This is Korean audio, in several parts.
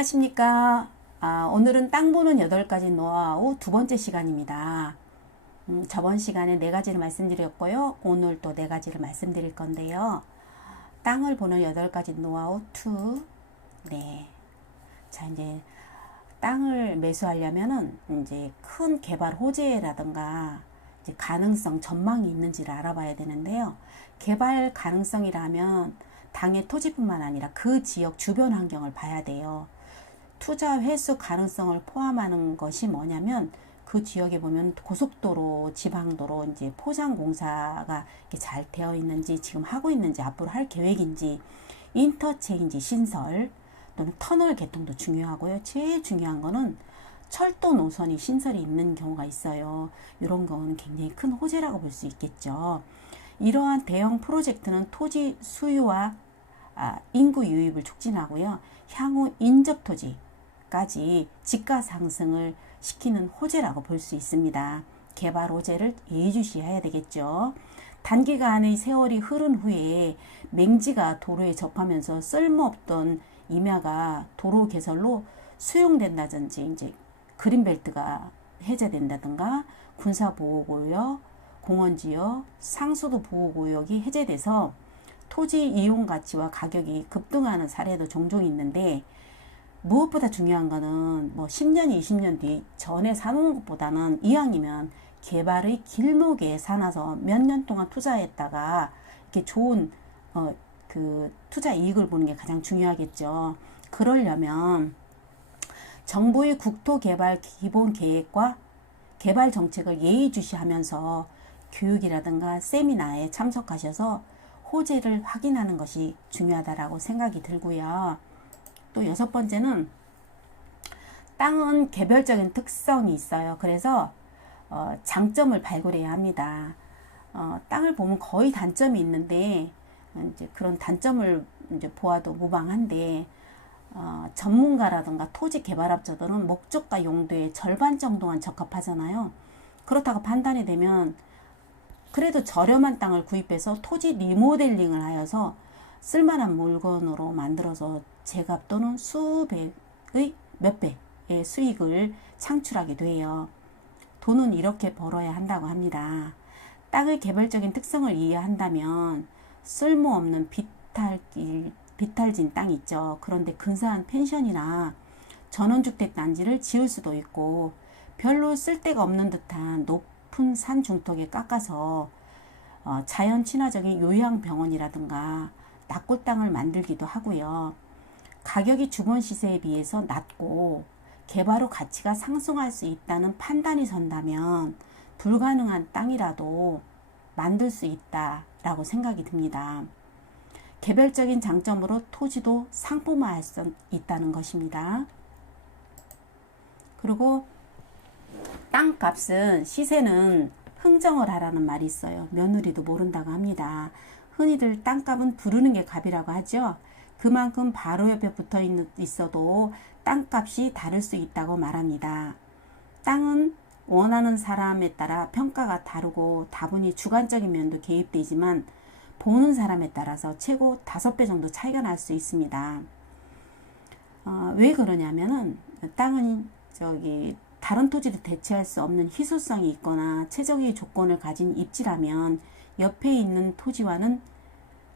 안녕하십니까. 오늘은 땅 보는 8가지 노하우 두 번째 시간입니다. 저번 시간에 4가지를 말씀드렸고요. 오늘 또 4가지를 말씀드릴 건데요. 땅을 보는 8가지 노하우 2. 네. 자, 이제 땅을 매수하려면은 이제 큰 개발 호재라든가 이제 가능성, 전망이 있는지를 알아봐야 되는데요. 개발 가능성이라면 당의 토지뿐만 아니라 그 지역 주변 환경을 봐야 돼요. 투자 회수 가능성을 포함하는 것이 뭐냐면 그 지역에 보면 고속도로, 지방도로, 이제 포장공사가 잘 되어 있는지, 지금 하고 있는지, 앞으로 할 계획인지, 인터체인지 신설 또는 터널 개통도 중요하고요. 제일 중요한 거는 철도 노선이 신설이 있는 경우가 있어요. 이런 경우는 굉장히 큰 호재라고 볼 수 있겠죠. 이러한 대형 프로젝트는 토지 수요와 인구 유입을 촉진하고요. 향후 인접 토지까지 집가 상승을 시키는 호재라고 볼 수 있습니다. 개발 호재를 예의주시해야 되겠죠. 단기간의 세월이 흐른 후에 맹지가 도로에 접하면서 쓸모없던 임야가 도로 개설로 수용된다든지 이제 그린벨트가 해제된다든가 군사보호구역, 공원지역, 상수도 보호구역이 해제돼서 토지 이용 가치와 가격이 급등하는 사례도 종종 있는데, 무엇보다 중요한 거는 뭐 10년, 20년 뒤 전에 사놓은 것보다는 이왕이면 개발의 길목에 사놔서 몇 년 동안 투자했다가 이렇게 좋은 그 투자 이익을 보는 게 가장 중요하겠죠. 그러려면 정부의 국토개발 기본계획과 개발 정책을 예의주시하면서 교육이라든가 세미나에 참석하셔서 호재를 확인하는 것이 중요하다라고 생각이 들고요. 또 6번째는 땅은 개별적인 특성이 있어요. 그래서 장점을 발굴해야 합니다. 땅을 보면 거의 단점이 있는데 이제 그런 단점을 이제 보아도 무방한데, 전문가라든가 토지 개발업자들은 목적과 용도의 절반 정도만 적합하잖아요. 그렇다고 판단이 되면 그래도 저렴한 땅을 구입해서 토지 리모델링을 하여서 쓸만한 물건으로 만들어서 제값 또는 수백의 몇 배의 수익을 창출하게 돼요. 돈은 이렇게 벌어야 한다고 합니다. 땅의 개별적인 특성을 이해한다면 쓸모없는 비탈진 땅 있죠. 그런데 근사한 펜션이나 전원주택 단지를 지을 수도 있고, 별로 쓸데가 없는 듯한 높은 산 중턱에 깎아서 자연 친화적인 요양병원이라든가 낙골 땅을 만들기도 하고요. 가격이 주변 시세에 비해서 낮고 개발 후 가치가 상승할 수 있다는 판단이 선다면 불가능한 땅이라도 만들 수 있다라고 생각이 듭니다. 개별적인 장점으로 토지도 상품화할 수 있다는 것입니다. 그리고 땅값은, 시세는 흥정을 하라는 말이 있어요. 며느리도 모른다고 합니다. 흔히들 땅값은 부르는 게 값이라고 하죠. 그만큼 바로 옆에 붙어 있어도 땅값이 다를 수 있다고 말합니다. 땅은 원하는 사람에 따라 평가가 다르고 다분히 주관적인 면도 개입되지만 보는 사람에 따라서 최고 5배 정도 차이가 날 수 있습니다. 왜 그러냐면은 땅은 다른 토지를 대체할 수 없는 희소성이 있거나 최적의 조건을 가진 입지라면 옆에 있는 토지와는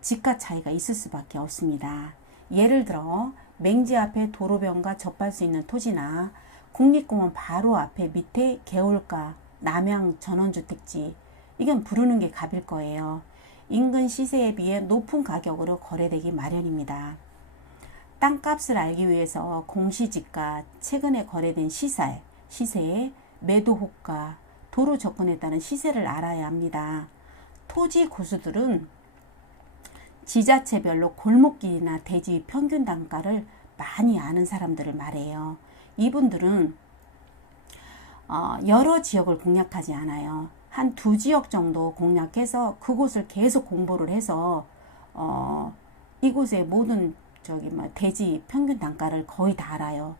집가 차이가 있을 수밖에 없습니다. 예를 들어 맹지 앞에 도로변과 접할 수 있는 토지나 국립공원 바로 앞에 밑에 개울가, 남양 전원주택지, 이건 부르는 게 값일 거예요. 인근 시세에 비해 높은 가격으로 거래되기 마련입니다. 땅값을 알기 위해서 공시지가, 최근에 거래된 시세, 매도 호가, 도로 접근에 따른 시세를 알아야 합니다. 토지 고수들은 지자체별로 골목길이나 대지 평균 단가를 많이 아는 사람들을 말해요. 이분들은 여러 지역을 공략하지 않아요. 한 2지역 정도 공략해서 그곳을 계속 공부를 해서 이곳의 모든 대지 평균 단가를 거의 다 알아요.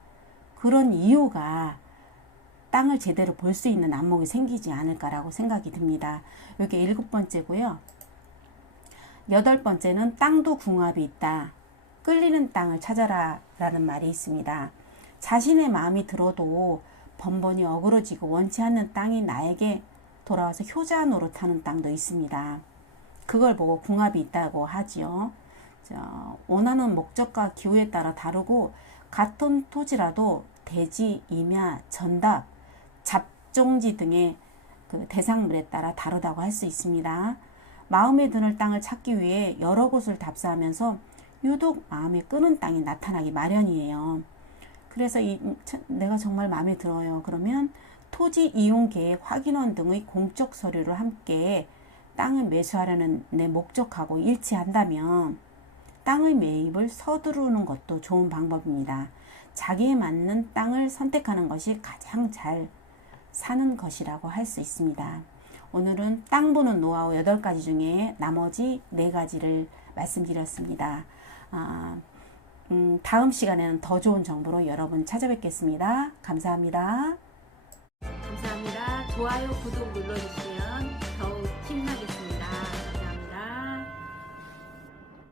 그런 이유가 땅을 제대로 볼 수 있는 안목이 생기지 않을까라고 생각이 듭니다. 이게 7번째고요. 8번째는 땅도 궁합이 있다. 끌리는 땅을 찾아라 라는 말이 있습니다. 자신의 마음이 들어도 번번이 어그러지고 원치 않는 땅이 나에게 돌아와서 효자 노릇하는 땅도 있습니다. 그걸 보고 궁합이 있다고 하지요. 원하는 목적과 기호에 따라 다르고 같은 토지라도 대지, 임야, 전답, 잡종지 등의 그 대상물에 따라 다르다고 할 수 있습니다. 마음에 드는 땅을 찾기 위해 여러 곳을 답사하면서 유독 마음에 끄는 땅이 나타나기 마련이에요. 그래서 내가 정말 마음에 들어요. 그러면 토지 이용 계획 확인원 등의 공적 서류를 함께 땅을 매수하려는 내 목적하고 일치한다면 땅의 매입을 서두르는 것도 좋은 방법입니다. 자기에 맞는 땅을 선택하는 것이 가장 잘 사는 것이라고 할 수 있습니다. 오늘은 땅 보는 노하우 8가지 중에 나머지 4가지를 말씀드렸습니다. 다음 시간에는 더 좋은 정보로 여러분 찾아뵙겠습니다. 감사합니다. 감사합니다. 좋아요, 구독 눌러주세요.